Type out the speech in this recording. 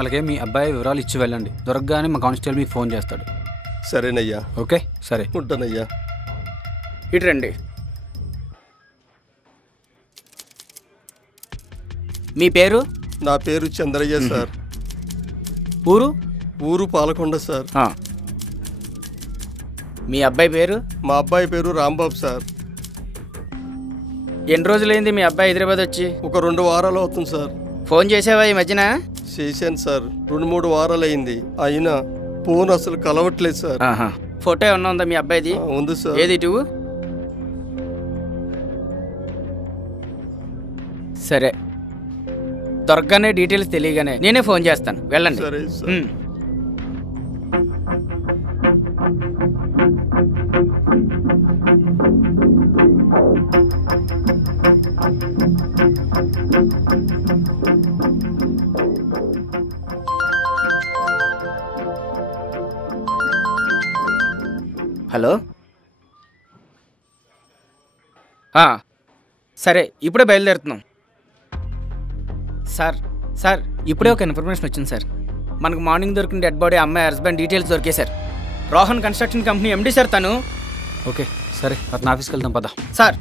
అలాగే మీ అబ్బాయి వివరాలు ఇచ్చి వెళ్ళండి. దొరకగానే మా కానిస్టేబుల్ మీకు ఫోన్ చేస్తాడు. సరేనయ్యా. ఓకే సరే ఉంటానయ్యా. ఇటు రండి. మీ పేరు? నా పేరు చంద్రయ్య సార్. ఊరు? ఊరు పాలకొండ సార్. మీ అబ్బాయి పేరు? మా అబ్బాయి పేరు రాంబాబు సార్. ఎన్ని రోజులైంది మీ అబ్బాయి హైదరాబాద్ వచ్చి? ఒక 2 వారాలు అవుతుంది సార్. ఫోన్ చేసావా ఈ మధ్యన? చేశాను సార్. 2-3 వారాలు అయింది. అయినా ఫోన్ అసలు కలవట్లేదు సార్. ఫోటో ఏమన్నా ఉందా మీ అబ్బాయిది? ఉంది సార్. ఏది ఇటు? సరే, దొరకగానే డీటెయిల్స్ తెలియగానే నేనే ఫోన్ చేస్తాను, వెళ్ళండి. సరే సార్. హలో. సరే, ఇప్పుడే బయలుదేరుతున్నాం. సార్ ఇప్పుడే ఒక ఇన్ఫర్మేషన్ వచ్చింది సార్. మనకు మార్నింగ్ దొరికిన డెడ్ బాడీ అమ్మాయి హస్బెండ్ డీటెయిల్స్ దొరికాయి sir. Rohan construction company MD sir తను. ఓకే సరే, అతను ఆఫీస్కి వెళ్దాం పద. సార్